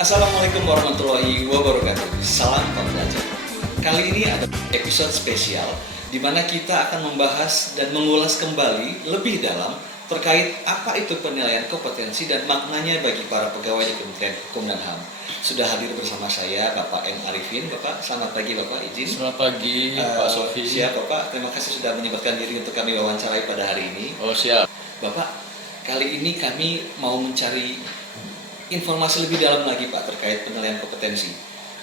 Assalamualaikum warahmatullahi wabarakatuh. Salam pembelajar. Kali ini ada episode spesial di mana kita akan membahas dan mengulas kembali lebih dalam terkait apa itu penilaian kompetensi dan maknanya bagi para pegawai di Kementerian Hukum dan HAM. Sudah hadir bersama saya Bapak M. Arifin. Bapak, selamat pagi Bapak, izin. Selamat pagi Pak Sofi. Siap Bapak, terima kasih sudah menyempatkan diri untuk kami wawancarai pada hari ini. Oh siap. Bapak, kali ini kami mau mencari informasi lebih dalam lagi Pak terkait penilaian kompetensi.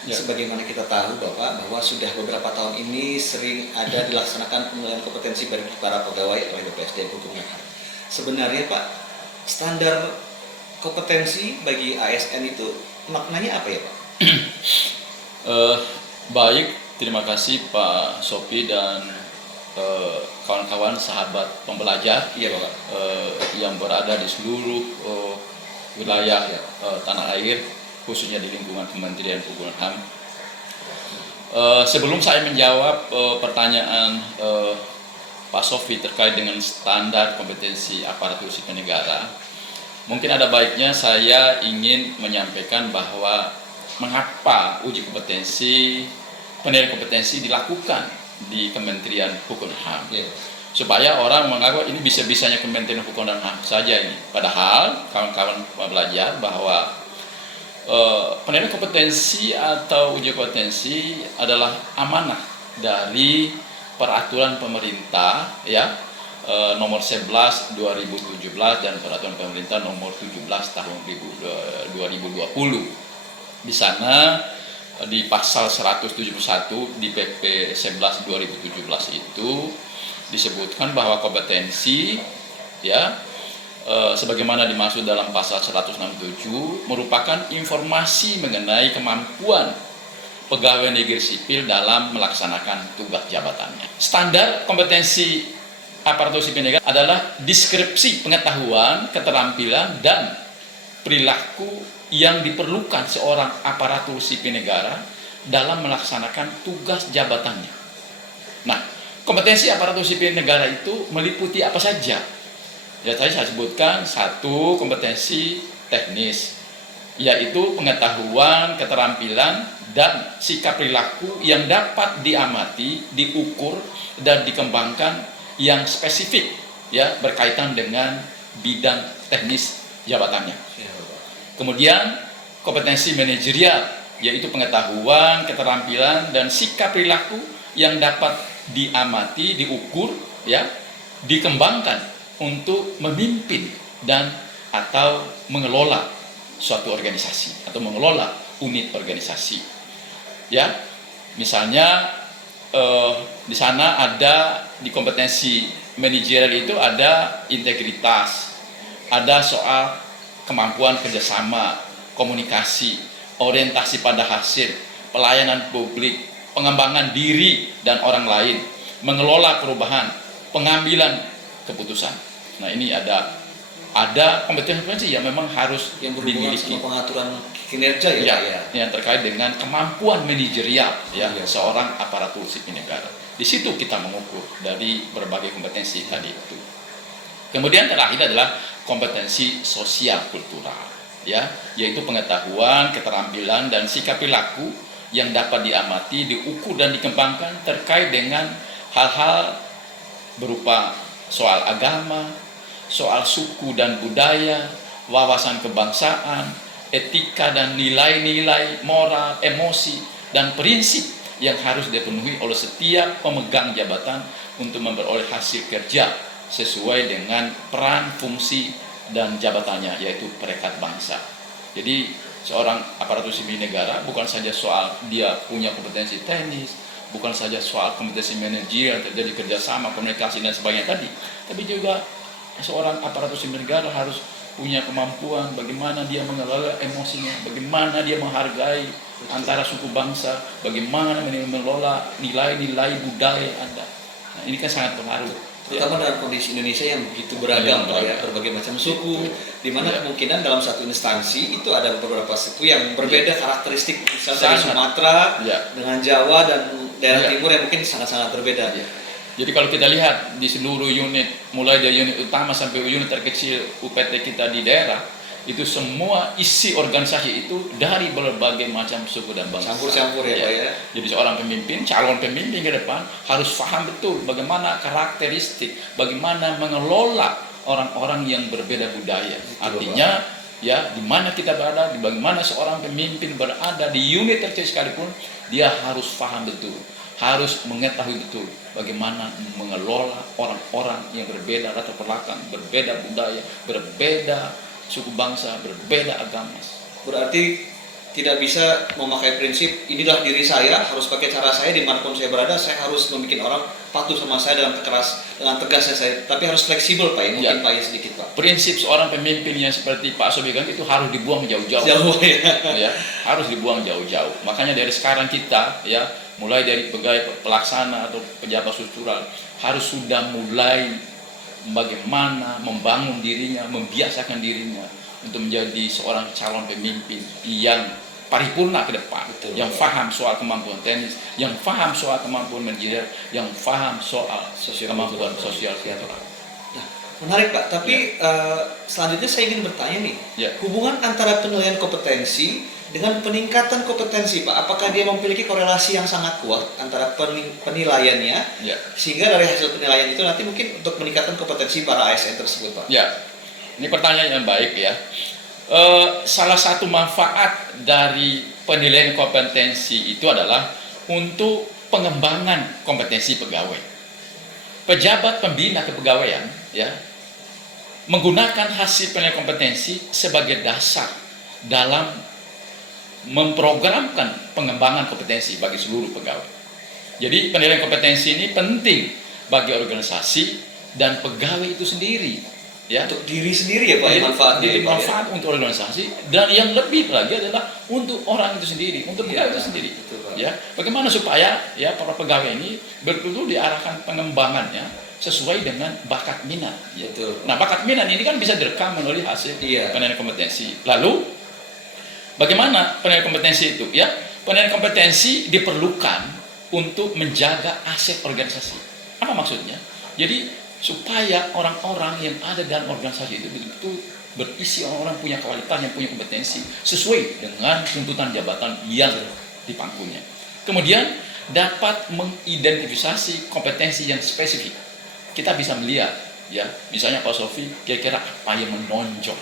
Ya. Sebagaimana kita tahu Bapak bahwa sudah beberapa tahun ini sering ada dilaksanakan penilaian kompetensi bagi para pegawai oleh BPSDM Hukum dan HAM. Sebenarnya Pak, standar kompetensi bagi ASN itu maknanya apa ya Pak? Baik, terima kasih Pak Sofi dan kawan-kawan sahabat pembelajar Iya Bapak. yang berada di seluruh wilayah tanah air, khususnya di lingkungan Kementerian Hukum dan HAM. Sebelum saya menjawab pertanyaan Pak Sofi terkait dengan standar kompetensi aparatur sipil negara, mungkin ada baiknya saya ingin menyampaikan bahwa mengapa uji kompetensi, penilaian kompetensi dilakukan di Kementerian Hukum dan HAM. Iya. Supaya orang menganggap ini bisa-bisanya Kementerian Hukum dan HAM saja ini. Padahal kawan-kawan belajar bahwa penilaian kompetensi atau uji kompetensi adalah amanah dari peraturan pemerintah ya nomor 11 2017 dan peraturan pemerintah nomor 17 tahun 2020. Di sana di pasal 171 di PP 11 2017 itu disebutkan bahwa kompetensi ya sebagaimana dimaksud dalam pasal 167 merupakan informasi mengenai kemampuan pegawai negeri sipil dalam melaksanakan tugas jabatannya. Standar kompetensi aparatur sipil negara adalah deskripsi pengetahuan, keterampilan, dan perilaku yang diperlukan seorang aparatur sipil negara dalam melaksanakan tugas jabatannya. Nah, kompetensi aparatur sipil negara itu meliputi apa saja? Ya, tadi saya sebutkan satu kompetensi teknis, yaitu pengetahuan, keterampilan, dan sikap perilaku yang dapat diamati, diukur, dan dikembangkan yang spesifik ya berkaitan dengan bidang teknis jabatannya. Kemudian kompetensi manajerial, yaitu pengetahuan, keterampilan, dan sikap perilaku yang dapat diamati, diukur, ya, dikembangkan untuk memimpin dan atau mengelola suatu organisasi atau mengelola unit organisasi. Ya, misalnya di sana ada di kompetensi manajerial itu ada integritas, ada soal kemampuan kerjasama, komunikasi, orientasi pada hasil, pelayanan publik, pengembangan diri dan orang lain, mengelola perubahan, pengambilan keputusan. Nah, ini ada kompetensi yang memang harus yang berhubungan dimiliki. sama pengaturan kinerja ya, Pak, ya. Yang terkait dengan kemampuan manajerial ya Iya. seorang aparatur sipil negara. Di situ kita mengukur dari berbagai kompetensi tadi itu. Kemudian terakhir adalah kompetensi sosial kultural ya, yaitu pengetahuan, keterampilan, dan sikap perilaku yang dapat diamati, diukur, dan dikembangkan terkait dengan hal-hal berupa soal agama, soal suku dan budaya, wawasan kebangsaan, etika dan nilai-nilai moral, emosi, dan prinsip yang harus dipenuhi oleh setiap pemegang jabatan untuk memperoleh hasil kerja sesuai dengan peran, fungsi, dan jabatannya, yaitu perekat bangsa. Jadi seorang aparatur sipil negara bukan saja soal dia punya kompetensi teknis, bukan saja soal kompetensi manajerial, terjadi kerjasama, komunikasi, dan sebagainya tadi, tapi juga seorang aparatur sipil negara harus punya kemampuan bagaimana dia mengelola emosinya, bagaimana dia menghargai antara suku bangsa, bagaimana mengelola nilai-nilai budaya yang ada. Nah, ini kan sangat berpengaruh. Terutama dalam kondisi Indonesia yang begitu beragam, Pak, ya, berbagai macam suku, di mana kemungkinan dalam satu instansi itu ada beberapa suku yang berbeda karakteristik, misalnya dari Sumatera dengan Jawa dan daerah timur yang mungkin sangat-sangat berbeda. Jadi kalau kita lihat di seluruh unit, mulai dari unit utama sampai unit terkecil UPT kita di daerah, itu semua isi organisasi itu dari berbagai macam suku dan bangsa. Campur-campur ya Pak ya. Jadi seorang pemimpin, calon pemimpin ke depan harus paham betul bagaimana karakteristik, bagaimana mengelola orang-orang yang berbeda budaya. Artinya ya di mana kita berada, di bagaimana seorang pemimpin berada di unit terkecil sekalipun, dia harus paham betul, harus mengetahui betul bagaimana mengelola orang-orang yang berbeda latar belakang, berbeda budaya, berbeda suku bangsa, berbeda agama. Berarti tidak bisa memakai prinsip inilah diri saya, harus pakai cara saya dimanapun saya berada, saya harus membuat orang patuh sama saya dengan tegasnya saya, tapi harus fleksibel Pak ya, mungkin Pak ya sedikit Pak. Prinsip seorang pemimpin yang seperti Pak Sobigan itu harus dibuang jauh-jauh. Jauh ya. Ya, harus dibuang jauh-jauh. Makanya dari sekarang kita ya, mulai dari pegawai pelaksana atau pejabat struktural harus sudah mulai bagaimana membangun dirinya, membiasakan dirinya untuk menjadi seorang calon pemimpin yang paripurna ke depan. Betul, yang paham soal kemampuan teknis, yang paham soal kemampuan manajerial, yang paham soal kemampuan sosial kultural. Nah, menarik Pak, tapi selanjutnya saya ingin bertanya nih, hubungan antara penilaian kompetensi dengan peningkatan kompetensi Pak, apakah dia memiliki korelasi yang sangat kuat antara penilaiannya, sehingga dari hasil penilaian itu nanti mungkin untuk meningkatkan kompetensi para ASN tersebut Pak? Ya, ini pertanyaan yang baik ya. Salah satu manfaat dari penilaian kompetensi itu adalah untuk pengembangan kompetensi pegawai. Pejabat pembina kepegawaian ya menggunakan hasil penilaian kompetensi sebagai dasar dalam memprogramkan pengembangan kompetensi bagi seluruh pegawai. Jadi penilaian kompetensi ini penting bagi organisasi dan pegawai itu sendiri, ya. Untuk diri sendiri ya Pak, manfaatnya. Jadi manfaat untuk organisasi, dan yang lebih lagi adalah untuk orang itu sendiri, untuk pegawai itu sendiri. Betul, ya, bagaimana supaya ya para pegawai ini betul-betul diarahkan pengembangannya sesuai dengan bakat minat. Ya. Betul. Nah, bakat minat ini kan bisa direkam melalui hasil penilaian kompetensi. Lalu bagaimana penilaian kompetensi itu? Ya, penilaian kompetensi diperlukan untuk menjaga aset organisasi. Apa maksudnya? Jadi supaya orang-orang yang ada dalam organisasi itu betul-betul berisi orang-orang punya kualitas, yang punya kompetensi sesuai dengan tuntutan jabatan yang dipangkunya. Kemudian dapat mengidentifikasi kompetensi yang spesifik. Kita bisa melihat, ya, misalnya Pak Sofi kira-kira apa yang menonjol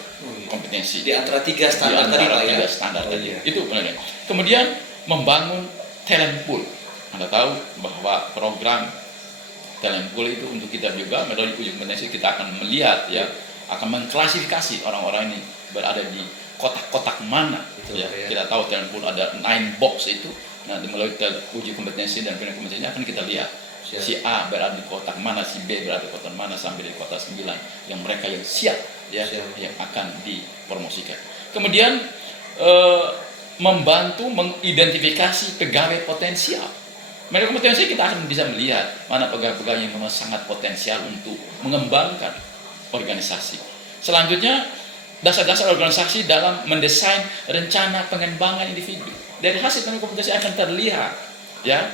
kompetensi di antara tiga standar tadi Pak ya. Tiga standar tadi. Itu penilaian. Kemudian membangun talent pool. Anda tahu bahwa program talent pool itu untuk kita juga melalui uji kompetensi kita akan melihat ya, akan mengklasifikasi orang-orang ini berada di kotak-kotak mana. Betul, ya. Kita tahu talent pool ada 9 box itu. Nah, melalui uji kompetensi dan penilaian kompetensi akan kita lihat si A berada di kotak mana, si B berada di kotak mana sampai di kotak 9 yang mereka yang siap ya, yang akan dipromosikan. Kemudian membantu mengidentifikasi pegawai potensial. Melalui kompetensi kita akan bisa melihat mana pegawai-pegawai yang memang sangat potensial untuk mengembangkan organisasi. Selanjutnya, dasar-dasar organisasi dalam mendesain rencana pengembangan individu. Dari hasil penilaian kompetensi akan terlihat ya,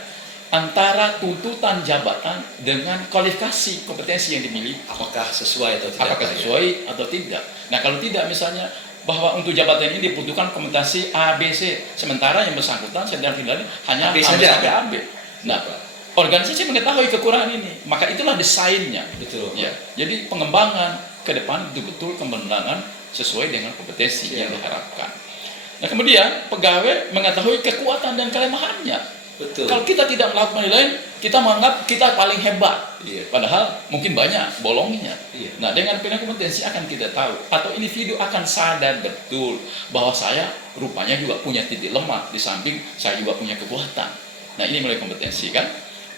antara tuntutan jabatan dengan kualifikasi kompetensi yang dimiliki. Apakah sesuai atau tidak? Apakah sesuai atau tidak? Nah, kalau tidak, misalnya bahwa untuk jabatan ini dibutuhkan kompetensi A, B, C, sementara yang bersangkutan sedang tidak hanya A sampai AB. Nah, organisasi mengetahui kekurangan ini, maka itulah desainnya. Betul. Ya, jadi pengembangan ke depan betul-betul pengembangan sesuai dengan kompetensi yang diharapkan. Nah, kemudian pegawai mengetahui kekuatan dan kelemahannya. Betul. Kalau kita tidak melakukan penilaian, kita menganggap kita paling hebat. Padahal mungkin banyak bolongnya. Nah, dengan penilaian kompetensi akan kita tahu, atau individu akan sadar betul bahwa saya rupanya juga punya titik lemah, di samping saya juga punya kekuatan. Nah, ini melalui kompetensi kan.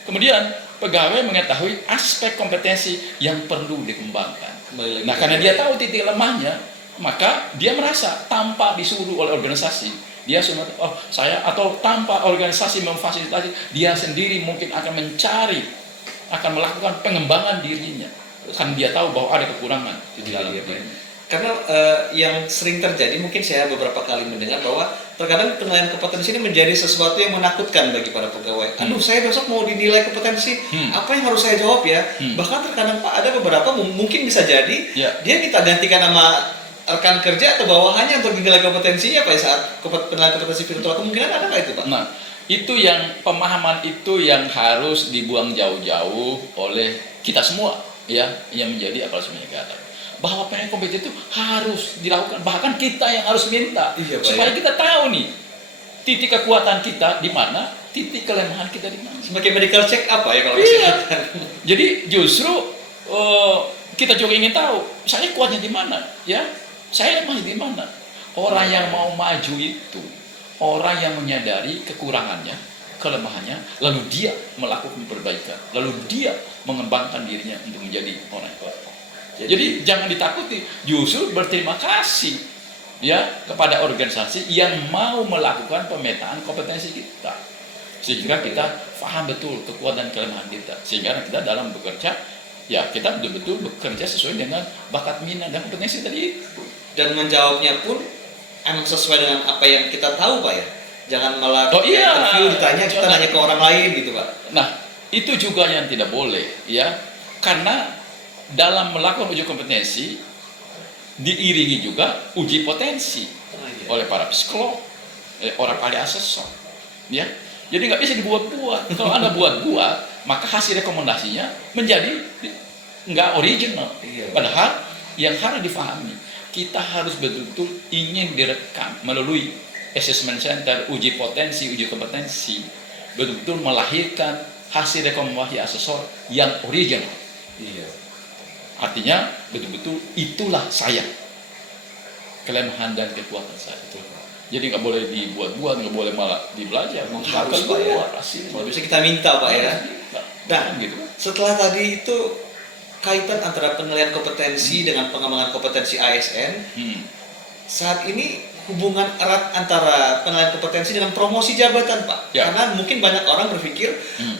Kemudian pegawai mengetahui aspek kompetensi yang perlu dikembangkan. Nah, karena dia tahu titik lemahnya, maka dia merasa tanpa disuruh oleh organisasi, dia semua saya, atau tanpa organisasi memfasilitasi, dia sendiri mungkin akan mencari, akan melakukan pengembangan dirinya, kan dia tahu bahwa ada kekurangan di dalam dirinya. Karena yang sering terjadi, mungkin saya beberapa kali mendengar bahwa terkadang penilaian kompetensi ini menjadi sesuatu yang menakutkan bagi para pegawai. Aduh, saya besok mau dinilai kompetensi, apa yang harus saya jawab ya? Bahkan terkadang Pak, ada beberapa mungkin bisa jadi dia minta gantikan nama rekan kerja atau bawahannya untuk dinilai kompetensinya pada saat penilaian kompetensi virtual. Kemungkinan ada nggak itu Pak? Nah, itu yang pemahaman itu yang harus dibuang jauh-jauh oleh kita semua ya yang menjadi aparatur sipil negara. Bahwa penilaian kompetensi itu harus dilakukan, bahkan kita yang harus minta supaya kita tahu nih titik kekuatan kita di mana, titik kelemahan kita di mana. Sebagai medical check up ya kalau kesehatan. Jadi justru kita juga ingin tahu saya kuatnya di mana, ya saya lemahnya di mana. Orang yang mau maju itu orang yang menyadari kekurangannya, kelemahannya, lalu dia melakukan perbaikan, lalu dia mengembangkan dirinya untuk menjadi orang yang kuat. Jadi jangan ditakuti, justru berterima kasih ya kepada organisasi yang mau melakukan pemetaan kompetensi kita, sehingga kita paham betul kekuatan kelemahan kita, sehingga kita dalam bekerja ya kita betul-betul bekerja sesuai dengan bakat minat dan kompetensi tadi itu. Dan menjawabnya pun emang sesuai dengan apa yang kita tahu Pak ya, jangan malah interview ditanya kita nanya ke orang lain gitu Pak. Nah itu juga yang tidak boleh ya, karena dalam melakukan uji kompetensi diiringi juga uji potensi oleh para psikolog, orang ahli asesor, ya. Jadi nggak bisa dibuat-buat. Kalau Anda buat-buat, maka hasil rekomendasinya menjadi nggak original. Padahal yang harus difahami, kita harus betul-betul ingin direkam melalui assessment center, uji potensi, uji kompetensi, betul-betul melahirkan hasil rekomendasi asesor yang original. Artinya betul-betul itulah saya, kelemahan dan kekuatan saya. Jadi nggak boleh dibuat-buat, nggak boleh malah dibelajar. Harus Pak ya. Kalau bisa kita minta Pak ya. Nah, gitu. Setelah tadi itu kaitan antara penilaian kompetensi dengan pengembangan kompetensi ASN. Saat ini hubungan erat antara penilaian kompetensi dengan promosi jabatan Pak. Karena mungkin banyak orang berpikir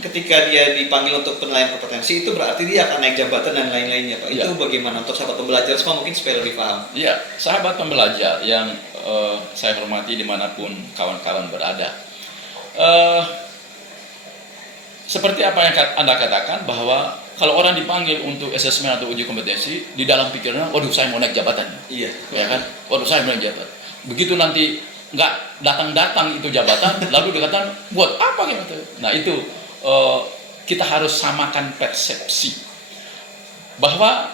ketika dia dipanggil untuk penilaian kompetensi itu berarti dia akan naik jabatan dan lain-lainnya Pak. Itu bagaimana untuk sahabat pembelajar semua mungkin supaya lebih paham? Ya, sahabat pembelajar yang saya hormati dimanapun kawan-kawan berada. Seperti apa yang Anda katakan bahwa kalau orang dipanggil untuk asesmen atau uji kompetensi, di dalam pikirannya, waduh saya mau naik jabatan. Ya kan? Waduh saya mau naik jabatan. Begitu nanti nggak datang-datang itu jabatan, lalu dikatakan buat apa gitu? Nah itu kita harus samakan persepsi bahwa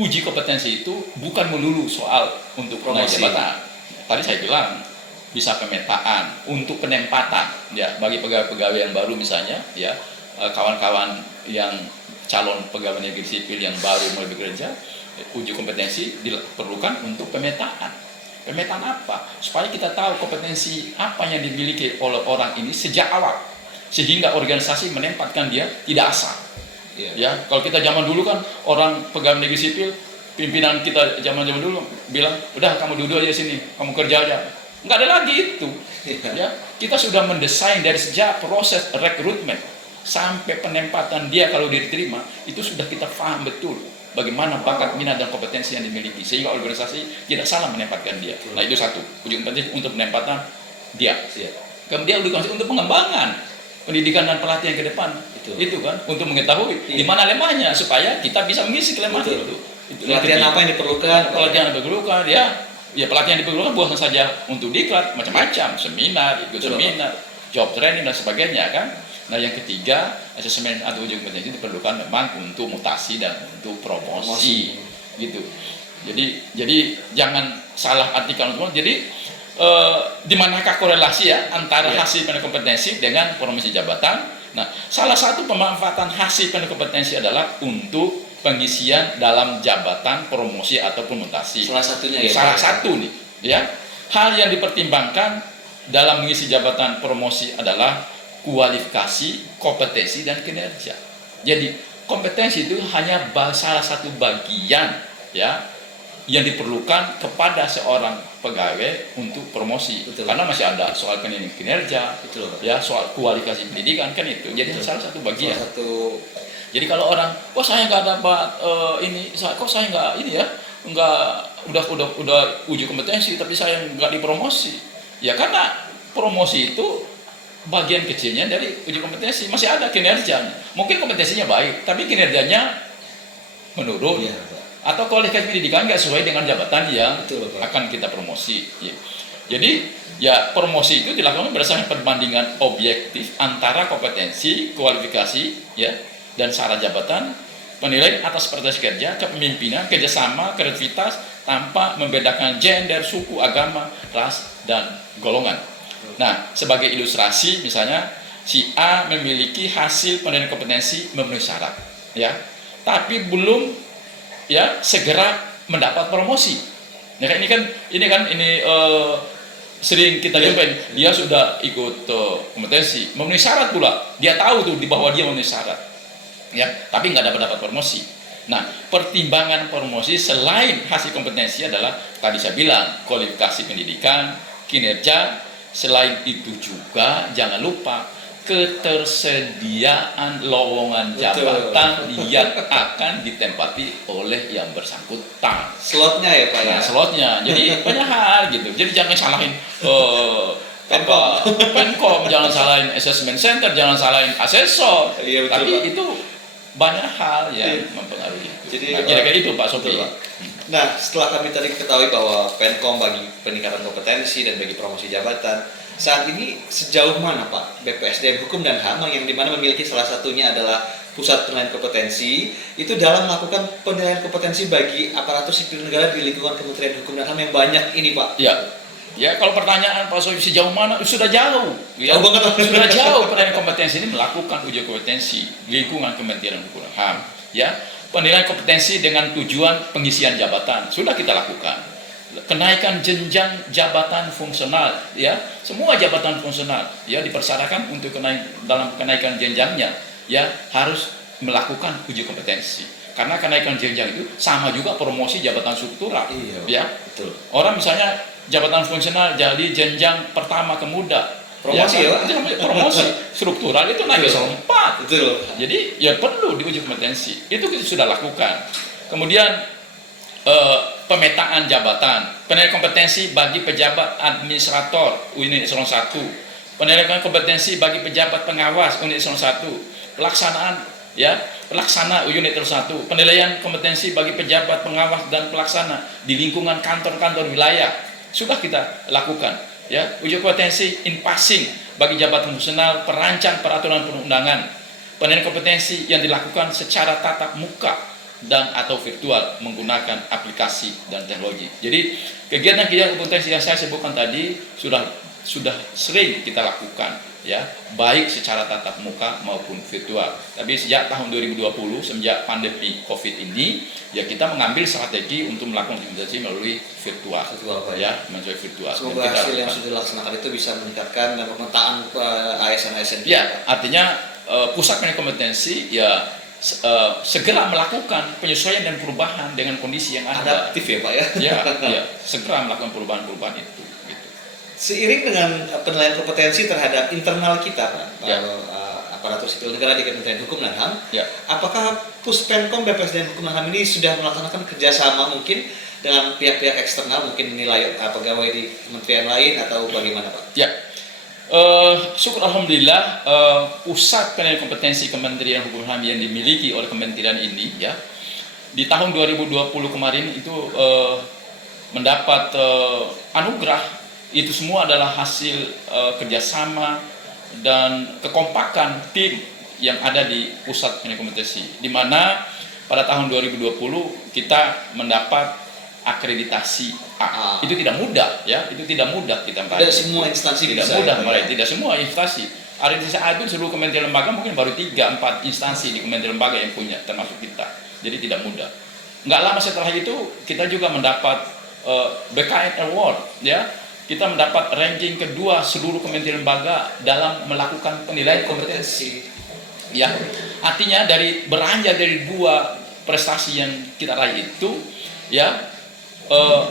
uji kompetensi itu bukan melulu soal untuk naik jabatan. Tadi saya bilang bisa pemetaan untuk penempatan ya bagi pegawai-pegawai yang baru misalnya ya kawan-kawan yang calon pegawai negeri sipil yang baru mulai bekerja, uji kompetensi diperlukan untuk pemetaan. Pemetaan apa? Supaya kita tahu kompetensi apa yang dimiliki oleh orang ini sejak awal, sehingga organisasi menempatkan dia tidak asal. Ya, kalau kita zaman dulu kan orang pegawai negeri sipil, pimpinan kita zaman dulu bilang, udah kamu duduk aja sini, kamu kerja aja. Nggak ada lagi itu. Ya, kita sudah mendesain dari sejak proses rekrutmen sampai penempatan dia kalau diterima itu sudah kita paham betul bagaimana bakat, minat dan kompetensi yang dimiliki sehingga organisasi tidak salah menempatkan dia. Nah itu satu, uji kompetensi untuk penempatan dia. Kemudian uji kompetensi untuk pengembangan pendidikan dan pelatihan ke depan. Itu kan untuk mengetahui di mana lemahnya supaya kita bisa mengisi kelemahan itu. Pelatihan apa yang diperlukan? Pelatihan yang diperlukan ya. Ya pelatihan yang diperlukan bukan saja untuk diklat, macam-macam, seminar, ikut seminar, job training dan sebagainya kan. Nah yang ketiga, asesmen atau uji kompetensi diperlukan memang untuk mutasi dan untuk promosi. Gitu. Jadi jangan salah artikan teman. Jadi di manakah korelasi ya antara hasil penilaian kompetensi dengan promosi jabatan? Nah, salah satu pemanfaatan hasil penilaian kompetensi adalah untuk pengisian dalam jabatan promosi ataupun mutasi. Salah satunya ya. Salah satu nih, ya. Hal yang dipertimbangkan dalam mengisi jabatan promosi adalah kualifikasi, kompetensi dan kinerja. Jadi kompetensi itu hanya salah satu bagian ya yang diperlukan kepada seorang pegawai untuk promosi. Karena masih ada soal pendidikan kinerja, ya soal kualifikasi pendidikan kan itu. Jadi salah satu bagian. Jadi kalau orang, kok saya nggak dapat ini, kok saya nggak ini ya, nggak udah uji kompetensi tapi saya nggak dipromosi. Ya karena promosi itu bagian kecilnya dari uji kompetensi, masih ada kinerjanya. Mungkin kompetensinya baik, tapi kinerjanya menurun. Iya, Pak. Atau kualifikasi pendidikan nggak sesuai dengan jabatan yang Betul, Pak. akan kita promosi. Ya. Jadi ya promosi itu dilakukan berdasarkan perbandingan objektif antara kompetensi, kualifikasi, ya, dan syarat jabatan, penilaian atas prestasi kerja, kepemimpinan, kerjasama, kreativitas tanpa membedakan gender, suku, agama, ras, dan golongan. Nah, sebagai ilustrasi, misalnya si A memiliki hasil penilaian kompetensi memenuhi syarat, ya, tapi belum ya segera mendapat promosi. Ya, ini sering kita jumpai, dia sudah ikut kompetensi, memenuhi syarat pula, dia tahu tuh di bawah dia memenuhi syarat, ya, tapi nggak dapat promosi. Nah, pertimbangan promosi selain hasil kompetensi adalah tadi saya bilang kualifikasi pendidikan, kinerja. Selain itu juga jangan lupa ketersediaan lowongan jabatan yang akan ditempati oleh yang bersangkutan. Slotnya ya Pak ya. Nah, slotnya. Jadi banyak hal gitu. Jadi jangan salahin Penkom, jangan salahin assessment center, jangan salahin asesor. Iya, betul, tapi Pak. itu banyak hal yang mempengaruhi itu. Jadi, nah, kira-kira itu Pak Sofi. betul, Pak. Nah, setelah kami tadi ketahui bahwa Penkom bagi peningkatan kompetensi dan bagi promosi jabatan, saat ini sejauh mana Pak BPSDM Hukum dan HAM yang dimana memiliki salah satunya adalah Pusat Penilaian Kompetensi itu dalam melakukan penilaian kompetensi bagi aparatur sipil negara di lingkungan Kementerian Hukum dan HAM yang banyak ini Pak? Ya, kalau pertanyaan Pak Sofi sejauh mana, sudah jauh. Ya. Jauh banget. Sudah jauh penilaian kompetensi ini melakukan uji kompetensi di lingkungan Kementerian Hukum dan HAM. Ya, penilaian kompetensi dengan tujuan pengisian jabatan sudah kita lakukan. Kenaikan jenjang jabatan fungsional, ya, semua jabatan fungsional, ya, dipersyaratkan untuk dalam kenaikan jenjangnya, ya, harus melakukan uji kompetensi. Karena kenaikan jenjang itu sama juga promosi jabatan struktural, ya. Betul. Orang misalnya jabatan fungsional jadi jenjang pertama ke muda, promosi ya, promosi struktural itu naik ke 4. Betul. Jadi ya perlu diuji kompetensi. Itu kita sudah lakukan. Kemudian pemetaan jabatan, penilaian kompetensi bagi pejabat administrator unit eselon 1, penilaian kompetensi bagi pejabat pengawas unit eselon 1, pelaksana unit eselon 1, penilaian kompetensi bagi pejabat pengawas dan pelaksana di lingkungan kantor-kantor wilayah sudah kita lakukan, ya. Uji kompetensi in passing bagi jabatan fungsional perancang peraturan perundangan, penilaian kompetensi yang dilakukan secara tatap muka dan atau virtual menggunakan aplikasi dan teknologi. Jadi kegiatan-kegiatan kompetensi yang saya sebutkan tadi sudah sering kita lakukan, ya, baik secara tatap muka maupun virtual. Tapi sejak tahun 2020 semenjak pandemi Covid ini, ya, kita mengambil strategi untuk melakukan kompetensi melalui virtual, Pak, ya, melalui virtual. Semoga hasil yang sudah dilaksanakan itu bisa meningkatkan dan pemetaan ASN. Ya, artinya pusat penilaian kompetensi ya segera melakukan penyesuaian dan perubahan dengan kondisi yang ada. Adaptif ya Pak ya? Ya, segera melakukan perubahan-perubahan itu. Gitu. Seiring dengan penilaian kompetensi terhadap internal kita Pak, ya. Aparatur sipil negara di Kementerian Hukum dan HAM, ya. Apakah Puspenkom BPSDM Hukum dan HAM ini sudah melaksanakan kerjasama mungkin dengan pihak-pihak eksternal, mungkin nilai pegawai di kementerian lain atau bagaimana Pak? Ya. Syukur alhamdulillah pusat penilaian kompetensi Kementerian Hukum dan HAM yang dimiliki oleh kementerian ini, ya, di tahun 2020 kemarin itu mendapat anugerah. Itu semua adalah hasil kerjasama dan kekompakan tim yang ada di pusat penilaian kompetensi, di mana pada tahun 2020 kita mendapat akreditasi A. Itu tidak mudah, ya, itu tidak mudah kita meraih. Tidak semua instansi tidak bisa mudah meraih, tidak semua instansi. Akreditasi A itu seluruh kementerian lembaga mungkin baru 3-4 instansi di kementerian lembaga yang punya, termasuk kita. Jadi tidak mudah. Nggak lama setelah itu kita juga mendapat BKN Award, ya. Kita mendapat ranking kedua seluruh kementerian lembaga dalam melakukan penilaian kompetensi. Ya, artinya beranjak dari 2 prestasi yang kita raih itu, ya,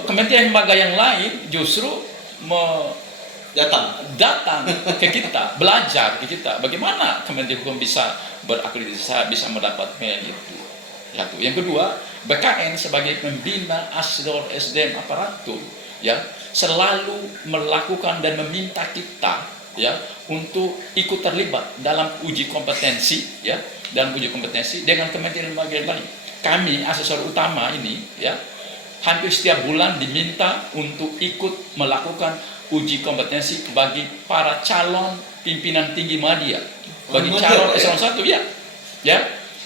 kementerian lembaga yang lain justru datang ke kita, belajar ke kita bagaimana Kementerian Hukum bisa berakreditasi, bisa mendapat penilaian itu. Satu. Yang kedua, BKN sebagai pembina asesor SDM aparatur ya selalu melakukan dan meminta kita ya untuk ikut terlibat dalam uji kompetensi ya, dalam uji kompetensi dengan kementerian lembaga yang lain. Kami asesor utama ini ya hampir setiap bulan diminta untuk ikut melakukan uji kompetensi bagi para calon pimpinan tinggi media, bagi calon eselon 1 ya. Ya.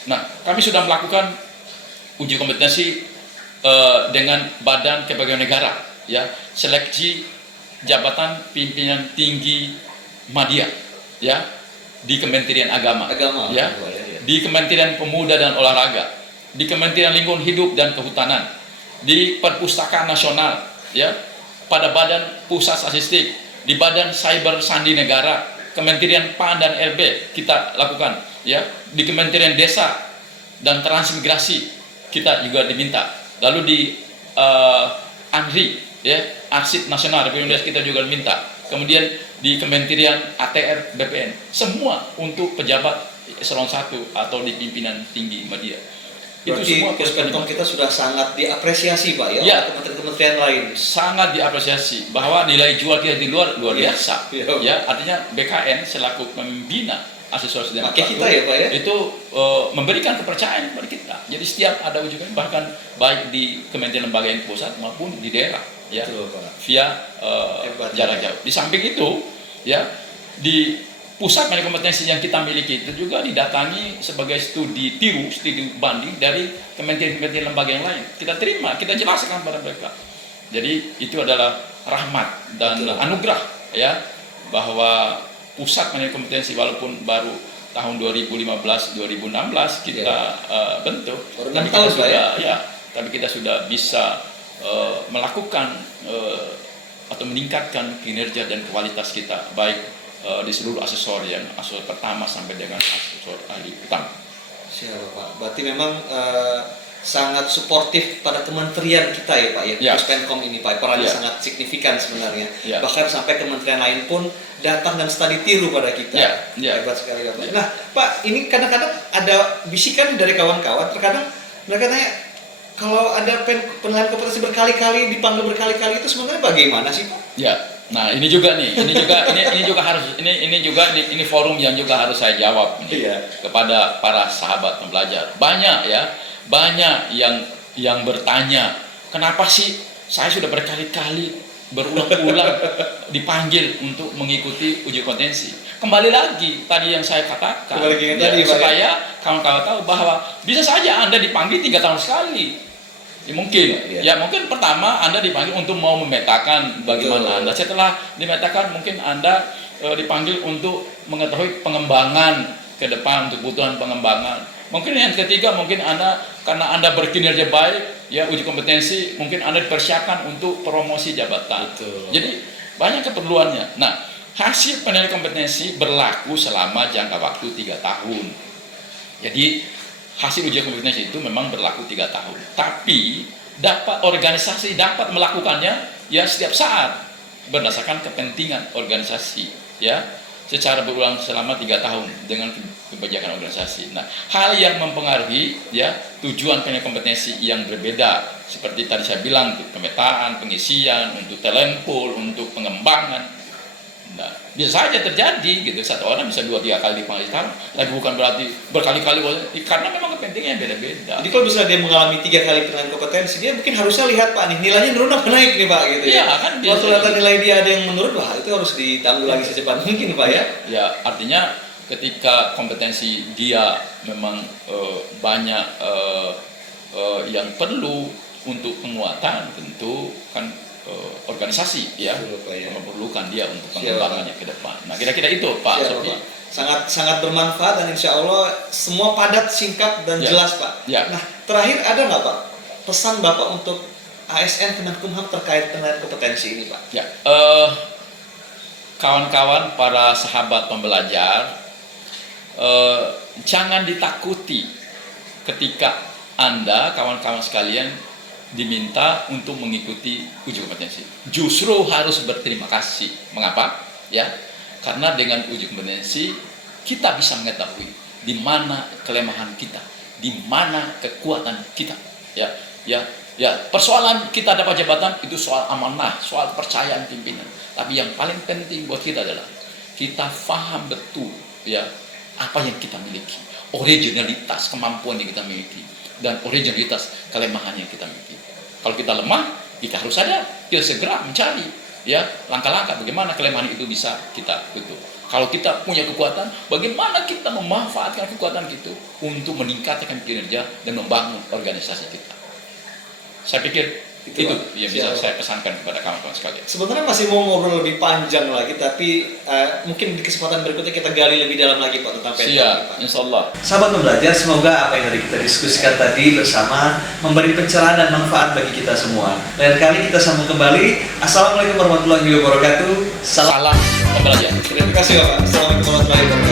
Nah, kami sudah melakukan uji kompetensi dengan Badan Kepegawaian Negara ya, seleksi jabatan pimpinan tinggi media ya di Kementerian Agama ya, di Kementerian Pemuda dan Olahraga, di Kementerian Lingkungan Hidup dan Kehutanan, di Perpustakaan Nasional ya, pada Badan Pusat Statistik, di Badan Cyber Sandi Negara, Kementerian PAN dan RB kita lakukan ya, di Kementerian Desa dan Transmigrasi kita juga diminta, lalu di ANRI ya, Arsip Nasional Republik Indonesia kita juga diminta, kemudian di Kementerian ATR BPN, semua untuk pejabat eselon 1 atau di pimpinan tinggi media. Itu semua Puspenkom kita sudah sangat diapresiasi Pak ya, ya, oleh kementerian-kementerian lain. Sangat diapresiasi bahwa nilai jual kita di luar biasa. Ya, artinya BKN selaku pembina asesor SDM kita ya Pak ya, itu memberikan kepercayaan kepada kita. Jadi setiap ada ujian bahkan baik di kementerian lembaga yang pusat maupun di daerah ya, betul, via jarak jauh. Di samping itu ya, di pusat manajemen kompetensi yang kita miliki itu juga didatangi sebagai studi tiru, studi banding dari kementerian-kementerian lembaga yang lain. Kita terima, kita jelaskan pada mereka. Jadi itu adalah rahmat dan betul, anugerah ya, bahwa pusat manajemen kompetensi walaupun baru tahun 2015-2016 kita bentuk, tapi kita sudah tapi kita sudah bisa melakukan atau meningkatkan kinerja dan kualitas kita baik di seluruh asesor yang asesor pertama sampai dengan asesor ahli utama. Siapa Pak? Berarti memang sangat suportif pada kementerian kita ya Pak ya, Puspenkom ini Pak, perannya sangat signifikan sebenarnya. Bahkan sampai kementerian lain pun datang dan studi tiru pada kita. Hebat sekali Pak. Nah Pak, ini kadang-kadang ada bisikan dari kawan-kawan, terkadang mereka tanya kalau ada penilaian kompetensi berkali-kali, dipanggil berkali-kali itu sebenarnya bagaimana sih Pak? Ya. Nah ini juga nih, ini forum yang juga harus saya jawab nih, kepada para sahabat pembelajar. Banyak yang bertanya, kenapa sih saya sudah berkali-kali berulang-ulang dipanggil untuk mengikuti uji kompetensi. Kembali lagi tadi yang saya katakan, supaya kawan-kawan tahu bahwa bisa saja Anda dipanggil 3 tahun sekali. Mungkin pertama Anda dipanggil untuk mau memetakan bagaimana Anda. Setelah dimetakan mungkin Anda dipanggil untuk mengetahui pengembangan ke depan, untuk kebutuhan pengembangan. Mungkin yang ketiga mungkin Anda karena Anda berkinerja baik ya, uji kompetensi, mungkin Anda dipersiapkan untuk promosi jabatan. Jadi banyak keperluannya. Nah, hasil penilaian kompetensi berlaku selama jangka waktu 3 tahun. Jadi hasil ujian kompetensi itu memang berlaku 3 tahun, tapi organisasi dapat melakukannya ya setiap saat berdasarkan kepentingan organisasi ya, secara berulang selama 3 tahun dengan kebijakan organisasi. Nah, hal yang mempengaruhi ya tujuan penilaian kompetensi yang berbeda seperti tadi saya bilang, untuk pemetaan, pengisian, untuk talent pool, untuk pengembangan. Nah, bisa saja terjadi gitu, satu orang bisa 2-3 kali dipanggil sekarang, tapi bukan berarti berkali-kali, karena memang kepentingannya beda-beda. Jadi kalau bisa dia mengalami 3 kali penilaian kompetensi, dia mungkin harusnya lihat Pak nih, nilainya menurun apa naik nih Pak gitu ya. Kan kalau ternyata nilai dia ada yang menurun, wah itu harus ditangguh lagi secepat mungkin Pak ya. Ya, artinya ketika kompetensi dia memang banyak yang perlu untuk penguatan, tentu kan organisasi ya memerlukan dia untuk pengembangannya ke depan. Nah, kira-kira itu Pak Sofi. Sangat bermanfaat dan insya Allah semua padat, singkat dan jelas Pak. Nah, terakhir ada nggak Pak pesan Bapak untuk ASN Kemenkumham terkait penilaian kompetensi ini Pak? Kawan-kawan, para sahabat pembelajar, jangan ditakuti ketika Anda, kawan-kawan sekalian, diminta untuk mengikuti uji kompetensi. Justru harus berterima kasih. Mengapa? Ya, karena dengan uji kompetensi kita bisa mengetahui di mana kelemahan kita, di mana kekuatan kita. Ya, persoalan kita dapat jabatan itu soal amanah, soal kepercayaan pimpinan. Tapi yang paling penting buat kita adalah kita paham betul ya apa yang kita miliki, originalitas kemampuan yang kita miliki dan originalitas kelemahan yang kita miliki. Kalau kita lemah, kita harus sadar, kita segera mencari ya langkah-langkah bagaimana kelemahan itu bisa kita tutup. Kalau kita punya kekuatan, bagaimana kita memanfaatkan kekuatan itu untuk meningkatkan kinerja dan membangun organisasi kita. Saya pikir itu yang bisa saya pesankan kepada kawan-kawan sekalian. Sebenarnya masih mau ngobrol lebih panjang lagi, tapi mungkin di kesempatan berikutnya kita gali lebih dalam lagi Pak tentang PNKP. Siap, insya Allah. Sahabat pembelajar, semoga apa yang tadi kita diskusikan tadi bersama memberi pencerahan dan manfaat bagi kita semua. Lain kali kita sambung kembali. Assalamualaikum warahmatullahi wabarakatuh. Salam pembelajar. Terima kasih Bapak. Assalamualaikum warahmatullahi wabarakatuh.